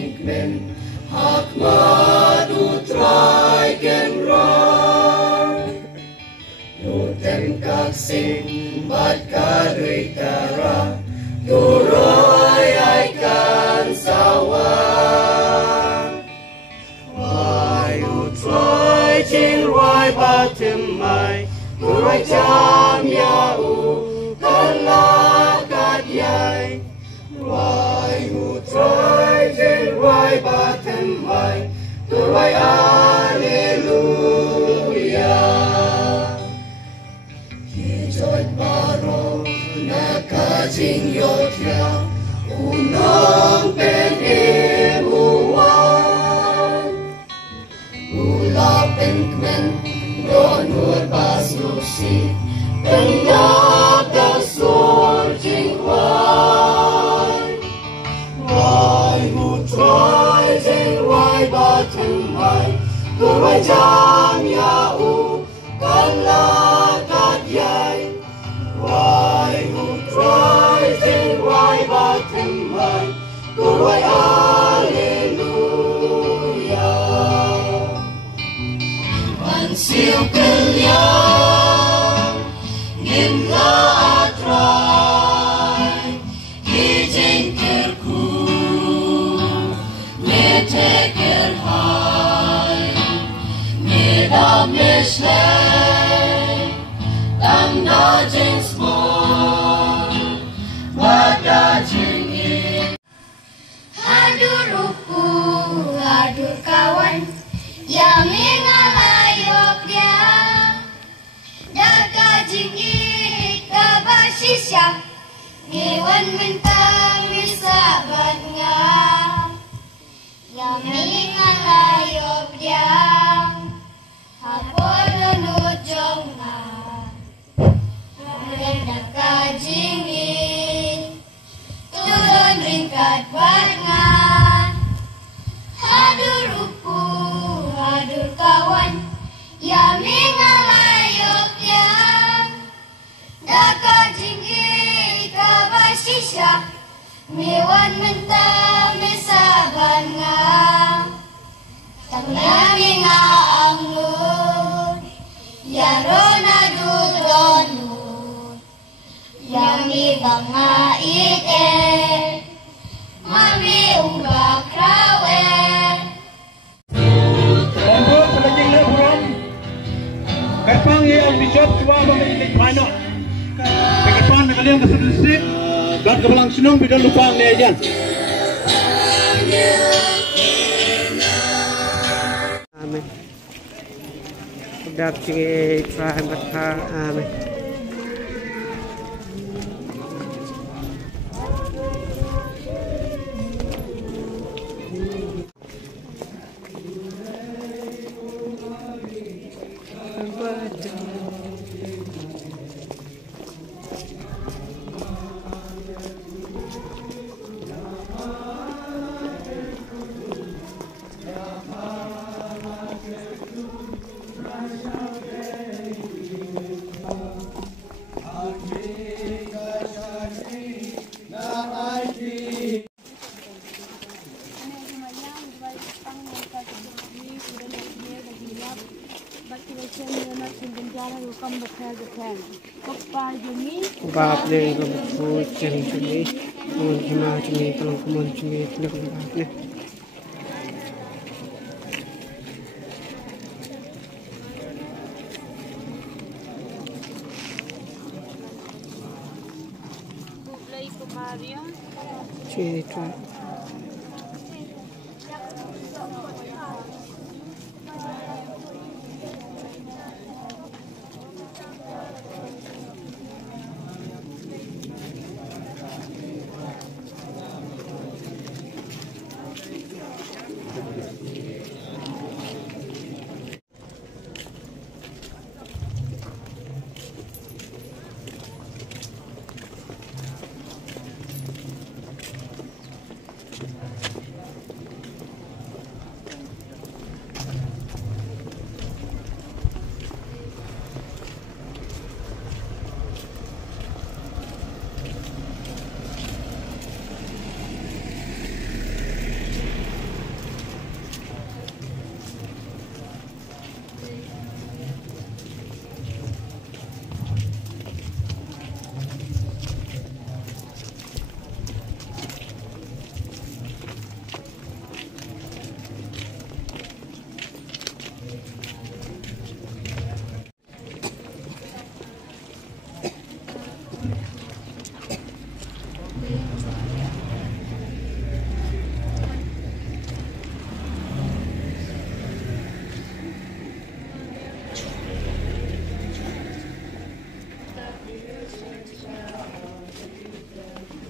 think men hak madu try can run no tem kak sing bat ka dui kara turoy ay kan sawa why you try chin why batem mai turoy jam ya u kalakat yai why you try chin why batem mai turoy hallelujah Kijot baro nakajing yotya unong penimuan Ula penkmen donur basusi Pendap dasur jingwai Why who try jingwai batem mai Turai jam yau kalakat yai Why who try jingwai batem mai Turai hallelujah Mansil kalian Nimla atrai Kijing kerku Meteker hai Medam meslek Tanda jeng small Wada jeng Hadur ruku, hadur kawan Yang mengalayok dia Daga jinggi kabasisya Ngewan mentang misabat nga Yang mengalayok dia Hapon nunujong nga Daga jinggi Turun ringkat warna Hadur ruku, hadur kawan Ya mengalayok ya Daka jinggi kabasisya Mewan mentah mesaban nga Tanglami nga ang nun Ya rona dudronun Ya mibang nga ite Mami umbak rawe Untuk penajing leburan Kaipang ang bishop Cuba memiliki painok Kedepan kalian kesedisik Dan kebelang senung Bidang lupang ni aja Amin Udah tinggi Try berkah Amin Baap ne lompo chen chumi mon jima chumi tolong kumon chumi tolong baap ne chumi try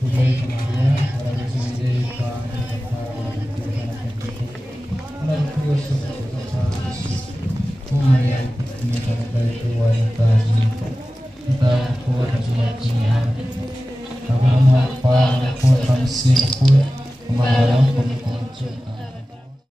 Kami